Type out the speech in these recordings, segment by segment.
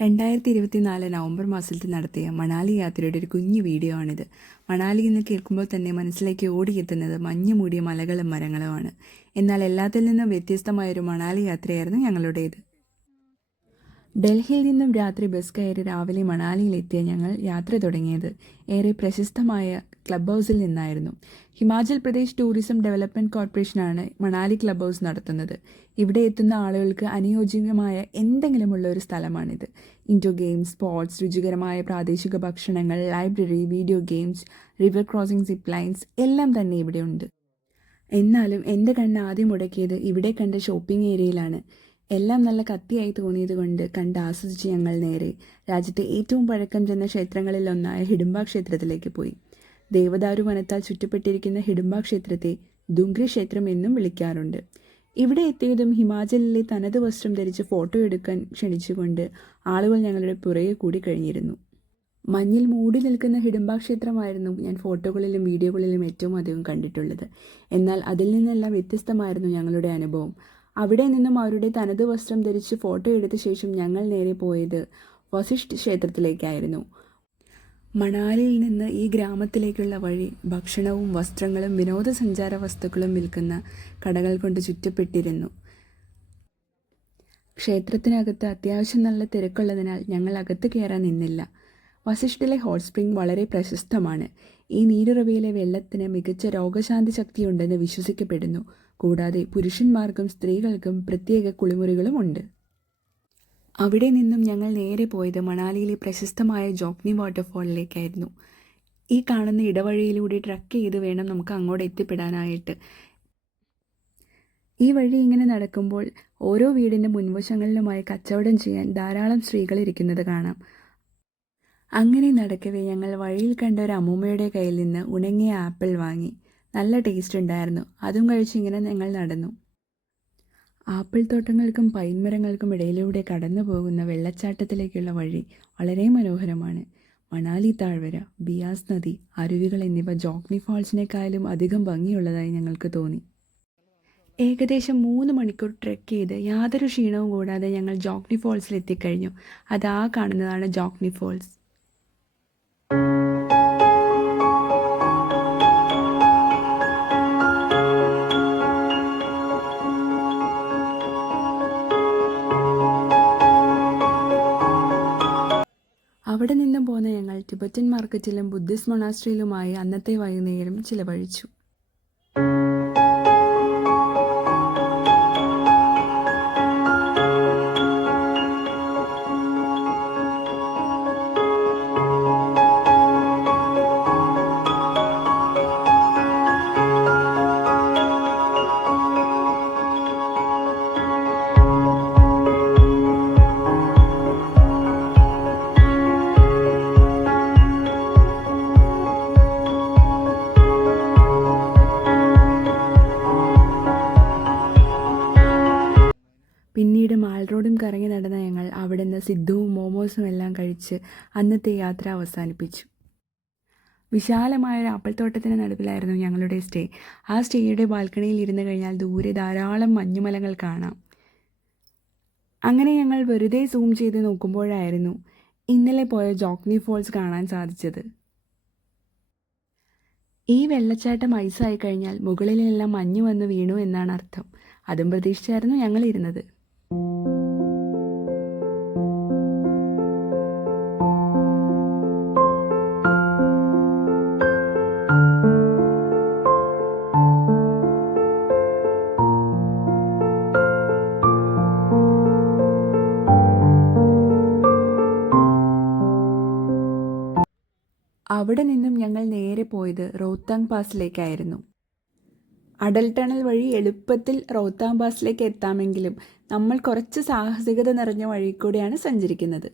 2024 November മാസത്തിൽ നടത്തിയ മണാലി യാത്രയുടെ ഒരു കുഞ്ഞു വീഡിയോ ആണിത്. മണാലി എന്ന് കേൾക്കുമ്പോൾ തന്നെ മനസ്സിലേക്ക് ഓടിയെത്തുന്നത് മഞ്ഞ് മൂടിയ മലകളും മരങ്ങളുമാണ്. എന്നാൽ എല്ലാത്തിൽ നിന്നും വ്യത്യസ്തമായൊരു മണാലി യാത്രയായിരുന്നു ഞങ്ങളുടേത്. ഡൽഹിയിൽ നിന്നും രാത്രി ബസ് കയറി രാവിലെ മണാലിയിലെത്തിയ ഞങ്ങൾ യാത്ര തുടങ്ങിയത് ഏറെ പ്രശസ്തമായ ക്ലബ് ഹൗസിൽ നിന്നായിരുന്നു. ഹിമാചൽ പ്രദേശ് ടൂറിസം ഡെവലപ്മെൻറ്റ് കോർപ്പറേഷനാണ് മണാലി ക്ലബ് ഹൗസ് നടത്തുന്നത്. ഇവിടെ എത്തുന്ന ആളുകൾക്ക് അനുയോജ്യമായ എന്തെങ്കിലുമുള്ള ഒരു സ്ഥലമാണിത്. ഇൻഡോർ ഗെയിംസ്, സ്പോർട്സ്, രുചികരമായ പ്രാദേശിക ഭക്ഷണങ്ങൾ, library, video games, river crossing, zip lines എല്ലാം തന്നെ ഇവിടെയുണ്ട്. എന്നാലും എൻ്റെ കണ്ണ് ആദ്യം മുടക്കിയത് ഇവിടെ കണ്ട ഷോപ്പിംഗ് ഏരിയയിലാണ്. എല്ലാം നല്ല കത്തിയായി തോന്നിയത് കൊണ്ട് കണ്ട് ആസ്വദിച്ച് ഞങ്ങൾ നേരെ രാജ്യത്തെ ഏറ്റവും പഴക്കം ചെന്ന ക്ഷേത്രങ്ങളിലൊന്നായ ഹിഡുംബ ക്ഷേത്രത്തിലേക്ക് പോയി. ദേവദാരു വനത്താൽ ചുറ്റപ്പെട്ടിരിക്കുന്ന ഹിഡുംബ ക്ഷേത്രത്തെ ദുംഗ്രി ക്ഷേത്രം എന്നും വിളിക്കാറുണ്ട്. ഇവിടെ എത്തിയതും ഹിമാചലിലെ തനത് വസ്ത്രം ധരിച്ച് ഫോട്ടോ എടുക്കാൻ ക്ഷണിച്ചുകൊണ്ട് ആളുകൾ ഞങ്ങളുടെ പുറകെ കൂടി കഴിഞ്ഞിരുന്നു. മഞ്ഞിൽ മൂടി നിൽക്കുന്ന ഹിഡുംബ ക്ഷേത്രമായിരുന്നു ഞാൻ ഫോട്ടോകളിലും വീഡിയോകളിലും ഏറ്റവും അധികം കണ്ടിട്ടുള്ളത്. എന്നാൽ അതിൽ നിന്നെല്ലാം വ്യത്യസ്തമായിരുന്നു ഞങ്ങളുടെ അനുഭവം. അവിടെ നിന്നും അവരുടെ തനത് വസ്ത്രം ധരിച്ച് ഫോട്ടോ എടുത്ത ശേഷം ഞങ്ങൾ നേരെ പോയത് വസിഷ്ഠ് ക്ഷേത്രത്തിലേക്കായിരുന്നു. മണാലിയിൽ നിന്ന് ഈ ഗ്രാമത്തിലേക്കുള്ള വഴി ഭക്ഷണവും വസ്ത്രങ്ങളും വിനോദസഞ്ചാര വസ്തുക്കളും വിൽക്കുന്ന കടകൾ കൊണ്ട് ചുറ്റപ്പെട്ടിരുന്നു. ക്ഷേത്രത്തിനകത്ത് അത്യാവശ്യം നല്ല തിരക്കുള്ളതിനാൽ ഞങ്ങൾ അകത്ത് കയറാൻ നിന്നില്ല. വസിഷ്ഠിലെ ഹോട്ട് സ്പ്രിംഗ് വളരെ പ്രശസ്തമാണ്. ഈ നീരുറവയിലെ വെള്ളത്തിന് മികച്ച രോഗശാന്തി ശക്തിയുണ്ടെന്ന് വിശ്വസിക്കപ്പെടുന്നു. കൂടാതെ പുരുഷന്മാർക്കും സ്ത്രീകൾക്കും പ്രത്യേക കുളിമുറികളും ഉണ്ട്. അവിടെ നിന്നും ഞങ്ങൾ നേരെ പോയത് മണാലിയിലെ പ്രശസ്തമായ ജോഗ്നി വാട്ടർഫാളിലേക്കായിരുന്നു. ഈ കാണുന്ന ഇടവഴിയിലൂടെ ട്രക്ക് ചെയ്ത് വേണം നമുക്ക് അങ്ങോട്ട് എത്തിപ്പെടാനായിട്ട്. ഈ വഴി ഇങ്ങനെ നടക്കുമ്പോൾ ഓരോ വീടിൻ്റെ മുൻവശങ്ങളിലുമായി കച്ചവടം ചെയ്യാൻ ധാരാളം സ്ത്രീകൾ ഇരിക്കുന്നത് കാണാം. അങ്ങനെ നടക്കവേ ഞങ്ങൾ വഴിയിൽ കണ്ട ഒരു അമ്മൂമ്മയുടെ കയ്യിൽ നിന്ന് ഉണങ്ങിയ ആപ്പിൾ വാങ്ങി. നല്ല ടേസ്റ്റ് ഉണ്ടായിരുന്നു. അതും കഴിച്ചിങ്ങനെ ഞങ്ങൾ നടന്നു. ആപ്പിൾ തോട്ടങ്ങൾക്കും പൈൻമരങ്ങൾക്കും ഇടയിലൂടെ കടന്നു പോകുന്ന വെള്ളച്ചാട്ടത്തിലേക്കുള്ള വഴി വളരെ മനോഹരമാണ്. മണാലി താഴ്വര, ബിയാസ് നദി, അരുവികൾ എന്നിവ ജോഗ്നി ഫാൾസിനേക്കാളും അധികം ഭംഗിയുള്ളതായി ഞങ്ങൾക്ക് തോന്നി. ഏകദേശം 3 മണിക്കൂർ ട്രെക്ക് ചെയ്ത് യാതൊരു ക്ഷീണവും കൂടാതെ ഞങ്ങൾ ജോഗ്നി ഫോൾസിൽ എത്തിക്കഴിഞ്ഞു. അതാ കാണുന്നതാണ് ജോഗ്നി ഫോൾസ്. അവിടെ നിന്നും പോന്ന ഞങ്ങൾ ടിബറ്റൻ മാർക്കറ്റിലും ബുദ്ധിസ്റ്റ് മൊണാസ്ട്രിയിലുമായി അന്നത്തെ വൈകുന്നേരം ചിലവഴിച്ചു. പിന്നീട് മാൾ റോഡും കറങ്ങി നടന്ന ഞങ്ങൾ അവിടെ നിന്ന് സിദ്ധുവും മോമോസും എല്ലാം കഴിച്ച് അന്നത്തെ യാത്ര അവസാനിപ്പിച്ചു. വിശാലമായൊരു ആപ്പിൾ തോട്ടത്തിന് നടുവിലായിരുന്നു ഞങ്ങളുടെ സ്റ്റേ. ആ സ്റ്റേയുടെ ബാൽക്കണിയിൽ ഇരുന്ന് കഴിഞ്ഞാൽ ദൂരെ ധാരാളം മഞ്ഞുമലകൾ കാണാം. അങ്ങനെ ഞങ്ങൾ വെറുതെ സൂം ചെയ്ത് നോക്കുമ്പോഴായിരുന്നു ഇന്നലെ പോയ ജോഗ്നി ഫോൾസ് കാണാൻ സാധിച്ചത്. ഈ വെള്ളച്ചാട്ടം ഐസായി കഴിഞ്ഞാൽ മുകളിലെല്ലാം മഞ്ഞ് വന്ന് വീണു എന്നാണ് അർത്ഥം. അതും പ്രതീക്ഷിച്ചായിരുന്നു ഞങ്ങൾ ഇരുന്നത്. അവിടെ നിന്നും ഞങ്ങൾ നേരെ പോയത് റോത്താങ് പാസിലേക്കായിരുന്നു. അടൽ ടണൽ വഴി എളുപ്പത്തിൽ റോത്താങ് പാസിലേക്ക് എത്താമെങ്കിലും നമ്മൾ കുറച്ച് സാഹസികത നിറഞ്ഞ വഴി കൂടെയാണ് സഞ്ചരിക്കുന്നത്.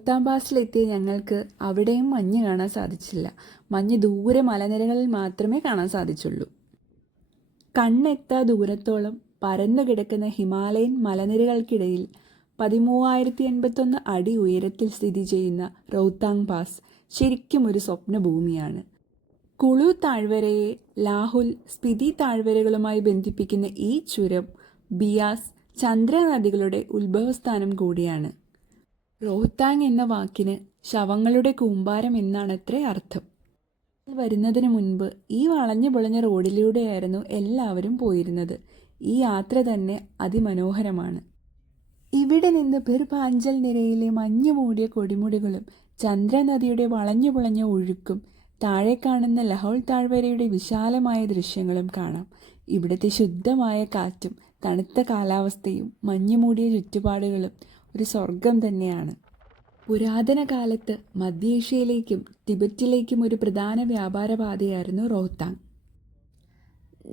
റോഹ്താങ് പാസിലെത്തിയ ഞങ്ങൾക്ക് അവിടെയും മഞ്ഞ് കാണാൻ സാധിച്ചില്ല. മഞ്ഞ് ദൂരെ മലനിരകളിൽ മാത്രമേ കാണാൻ സാധിച്ചുള്ളൂ. കണ്ണെത്താ ദൂരത്തോളം പരന്നു കിടക്കുന്ന ഹിമാലയൻ മലനിരകൾക്കിടയിൽ 13,081 അടി ഉയരത്തിൽ സ്ഥിതി ചെയ്യുന്ന റോഹ്താങ് പാസ് ശരിക്കും ഒരു സ്വപ്നഭൂമിയാണ്. കുളു താഴ്വരയെ ലാഹുൽ, സ്പിതി താഴ്വരകളുമായി ബന്ധിപ്പിക്കുന്ന ഈ ചുരം ബിയാസ്, ചന്ദ്ര നദികളുടെ ഉത്ഭവസ്ഥാനം കൂടിയാണ്. റോഹ്താങ് എന്ന വാക്കിന് ശവങ്ങളുടെ കൂമ്പാരം എന്നാണത്രേ അർത്ഥം. വരുന്നതിന് മുൻപ് ഈ വളഞ്ഞു പൊളഞ്ഞ റോഡിലൂടെയായിരുന്നു എല്ലാവരും പോയിരുന്നത്. ഈ യാത്ര തന്നെ അതിമനോഹരമാണ്. ഇവിടെ നിന്ന് ബിർഭാഞ്ചൽ നിരയിലെ മഞ്ഞു മൂടിയ കൊടിമുടികളും ചന്ദ്രനദിയുടെ വളഞ്ഞു പൊളഞ്ഞ ഒഴുക്കും താഴെ കാണുന്ന ലഹോൾ താഴ്വരയുടെ വിശാലമായ ദൃശ്യങ്ങളും കാണാം. ഇവിടുത്തെ ശുദ്ധമായ കാറ്റും തണുത്ത കാലാവസ്ഥയും മഞ്ഞു മൂടിയ ചുറ്റുപാടുകളും ഒരു സ്വർഗം തന്നെയാണ്. പുരാതന കാലത്ത് മധ്യേഷ്യയിലേക്കും ടിബറ്റിലേക്കും ഒരു പ്രധാന വ്യാപാര പാതയായിരുന്നു റോഹ്താങ്.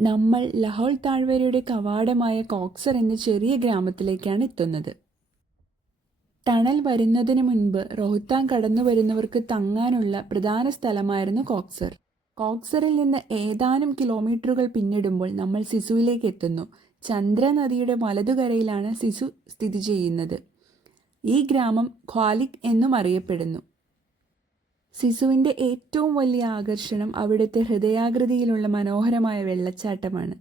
നമ്മൾ ലഹോൾ താഴ്വരയുടെ കവാടമായ കോക്സർ എന്ന ചെറിയ ഗ്രാമത്തിലേക്കാണ് എത്തുന്നത്. ടണൽ വരുന്നതിന് മുൻപ് റോഹ്താങ് കടന്നു വരുന്നവർക്ക് തങ്ങാനുള്ള പ്രധാന സ്ഥലമായിരുന്നു കോക്സർ. കോക്സറിൽ നിന്ന് ഏതാനും കിലോമീറ്ററുകൾ പിന്നിടുമ്പോൾ നമ്മൾ സിസുവിലേക്ക് എത്തുന്നു. ചന്ദ്ര നദിയുടെ വലതുകരയിലാണ് സിസു സ്ഥിതി ചെയ്യുന്നത്. ഈ ഗ്രാമം ഖ്വാലിക് എന്നും അറിയപ്പെടുന്നു. സിസുവിൻ്റെ ഏറ്റവും വലിയ ആകർഷണം അവിടുത്തെ ഹൃദയാകൃതിയിലുള്ള മനോഹരമായ വെള്ളച്ചാട്ടമാണ്.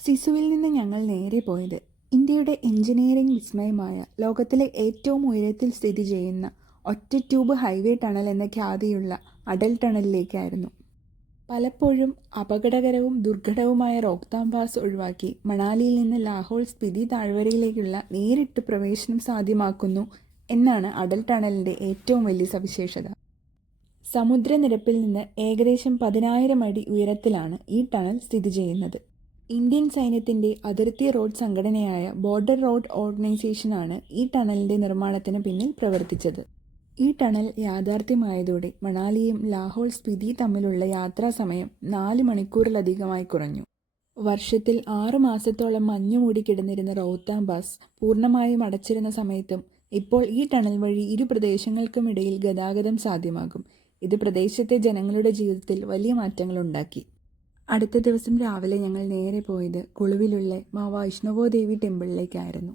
സിസുവിൽ നിന്ന് ഞങ്ങൾ നേരെ പോയത് ഇന്ത്യയുടെ എഞ്ചിനീയറിംഗ് വിസ്മയമായ ലോകത്തിലെ ഏറ്റവും ഉയരത്തിൽ സ്ഥിതി ചെയ്യുന്ന ഒറ്റ ട്യൂബ് ഹൈവേ ടണൽ എന്ന ഖ്യാതിയുള്ള അടൽ ടണലിലേക്കായിരുന്നു. പലപ്പോഴും അപകടകരവും ദുർഘടവുമായ റോഹ്താങ് പാസ് ഒഴിവാക്കി മണാലിയിൽ നിന്ന് ലാഹോൾ, സ്പിതി താഴ്വരയിലേക്കുള്ള നേരിട്ട് പ്രവേശനം സാധ്യമാക്കുന്നു എന്നാണ് അടൽ ടണലിൻ്റെ ഏറ്റവും വലിയ സവിശേഷത. സമുദ്രനിരപ്പിൽ നിന്ന് ഏകദേശം 10,000 അടി ഉയരത്തിലാണ് ഈ ടണൽ സ്ഥിതി ചെയ്യുന്നത്. ഇന്ത്യൻ സൈന്യത്തിൻ്റെ അതിർത്തി റോഡ് സംഘടനയായ ബോർഡർ റോഡ് ഓർഗനൈസേഷനാണ് ഈ ടണലിൻ്റെ നിർമ്മാണത്തിന് പിന്നിൽ പ്രവർത്തിച്ചത്. ഈ ടണൽ യാഥാർത്ഥ്യമായതോടെ മണാലിയും ലാഹോൾ, സ്പിതി തമ്മിലുള്ള യാത്രാസമയം 4 മണിക്കൂറിലധികമായി കുറഞ്ഞു. വർഷത്തിൽ 6 മാസത്തോളം മഞ്ഞു മൂടിക്കിടന്നിരുന്ന റോഹ്താങ് പാസ് പൂർണ്ണമായും അടച്ചിരുന്ന സമയത്തും ഇപ്പോൾ ഈ ടണൽ വഴി ഇരു പ്രദേശങ്ങൾക്കുമിടയിൽ ഗതാഗതം സാധ്യമാകും. ഇത് പ്രദേശത്തെ ജനങ്ങളുടെ ജീവിതത്തിൽ വലിയ മാറ്റങ്ങളുണ്ടാക്കി. അടുത്ത ദിവസം രാവിലെ ഞങ്ങൾ നേരെ പോയത് കുളുവിലുള്ള മാ വൈഷ്ണവോ ദേവി ടെമ്പിളിലേക്കായിരുന്നു.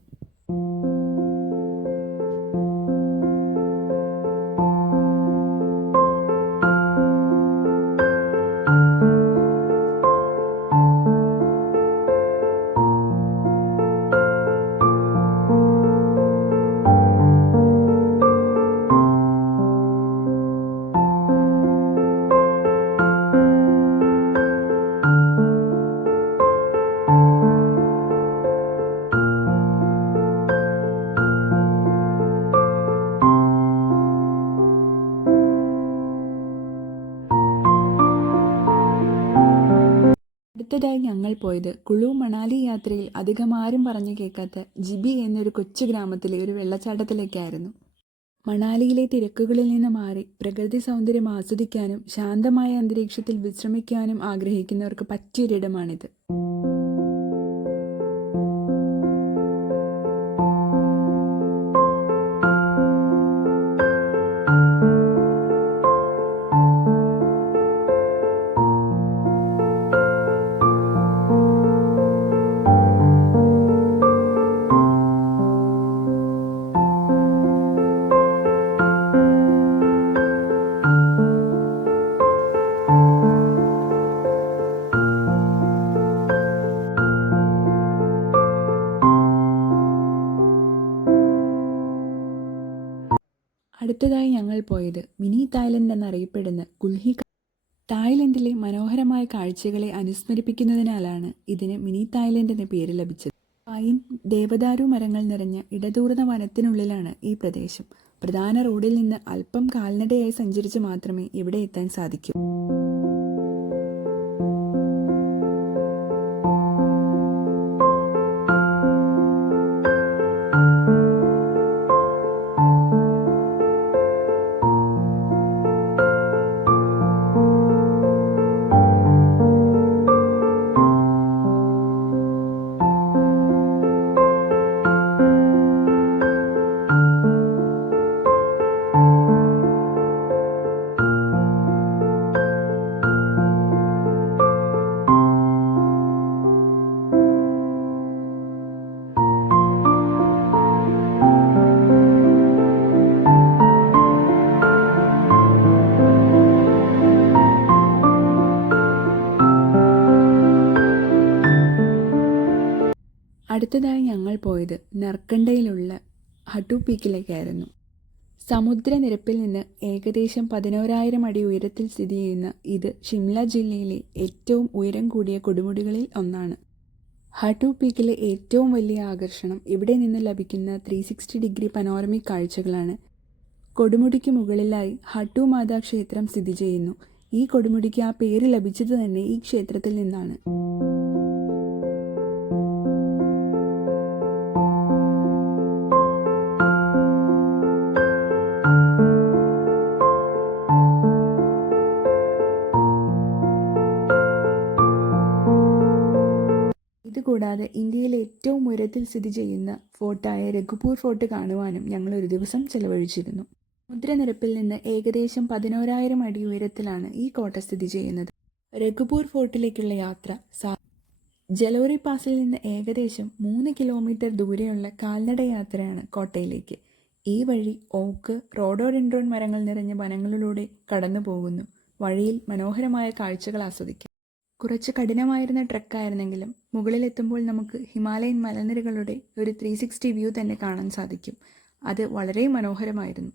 അടുത്തതായി ഞങ്ങൾ പോയത് കുളു മണാലി യാത്രയിൽ അധികമാരും പറഞ്ഞു കേൾക്കാത്ത ജിബി എന്നൊരു കൊച്ചു ഗ്രാമത്തിലെ ഒരു വെള്ളച്ചാട്ടത്തിലേക്കായിരുന്നു. മണാലിയിലെ തിരക്കുകളിൽ നിന്ന് മാറി പ്രകൃതി സൗന്ദര്യം ആസ്വദിക്കാനും ശാന്തമായ അന്തരീക്ഷത്തിൽ വിശ്രമിക്കാനും ആഗ്രഹിക്കുന്നവർക്ക് പറ്റിയൊരിടമാണിത്. ഞങ്ങൾ പോയത് മിനി തായ്ലൻഡ് എന്നറിയപ്പെടുന്ന കുൽഹി. തായ്ലൻഡിലെ മനോഹരമായ കാഴ്ചകളെ അനുസ്മരിപ്പിക്കുന്നതിനാലാണ് ഇതിന് മിനി തായ്ലൻഡ് എന്ന പേര് ലഭിച്ചത്. പൈൻ, ദേവദാരു മരങ്ങൾ നിറഞ്ഞ ഇടതൂർന്ന വനത്തിനുള്ളിലാണ് ഈ പ്രദേശം. പ്രധാന റോഡിൽ നിന്ന് അല്പം കാൽനടയായി സഞ്ചരിച്ച് മാത്രമേ ഇവിടെ എത്താൻ സാധിക്കൂ. അടുത്തതായി ഞങ്ങൾ പോയത് നർക്കണ്ടയിലുള്ള ഹട്ടു പീക്കിലേക്കായിരുന്നു. സമുദ്രനിരപ്പിൽ നിന്ന് ഏകദേശം 11,000 അടി ഉയരത്തിൽ സ്ഥിതി ചെയ്യുന്ന ഇത് ഷിംല ജില്ലയിലെ ഏറ്റവും ഉയരം കൂടിയ കൊടുമുടികളിൽ ഒന്നാണ്. ഹട്ടു പീക്കിലെ ഏറ്റവും വലിയ ആകർഷണം ഇവിടെ നിന്ന് ലഭിക്കുന്ന 360 ഡിഗ്രി പനോരമിക് കാഴ്ചകളാണ്. കൊടുമുടിക്ക് മുകളിലായി ഹട്ടു മാതാ ക്ഷേത്രം സ്ഥിതി ചെയ്യുന്നു. ഈ കൊടുമുടിക്ക് ആ പേര് ലഭിച്ചത് തന്നെ ഈ ക്ഷേത്രത്തിൽ നിന്നാണ്. ഇതുകൂടാതെ ഇന്ത്യയിലെ ഏറ്റവും ഉയരത്തിൽ സ്ഥിതി ചെയ്യുന്ന ഫോർട്ടായ രഘുപൂർ ഫോർട്ട് കാണുവാനും ഞങ്ങൾ ഒരു ദിവസം ചെലവഴിച്ചിരുന്നു. സമുദ്രനിരപ്പിൽ നിന്ന് ഏകദേശം 11,000 അടി ഉയരത്തിലാണ് ഈ കോട്ട സ്ഥിതി ചെയ്യുന്നത്. രഘുപൂർ ഫോർട്ടിലേക്കുള്ള യാത്ര ജലോരി പാസിൽ നിന്ന് ഏകദേശം 3 കിലോമീറ്റർ ദൂരെയുള്ള കാൽനട യാത്രയാണ് കോട്ടയിലേക്ക്. ഈ വഴി ഓക്ക്, റോഡോഡെൻഡ്രോൺ മരങ്ങൾ നിറഞ്ഞ വനങ്ങളിലൂടെ കടന്നു പോകുന്നു. വഴിയിൽ മനോഹരമായ കാഴ്ചകൾ ആസ്വദിക്കാം. കുറച്ച് കഠിനമായിരുന്ന ട്രെക്കായിരുന്നെങ്കിലും മുകളിലെത്തുമ്പോൾ നമുക്ക് ഹിമാലയൻ മലനിരകളുടെ ഒരു 360 വ്യൂ തന്നെ കാണാൻ സാധിക്കും. അത് വളരെ മനോഹരമായിരുന്നു.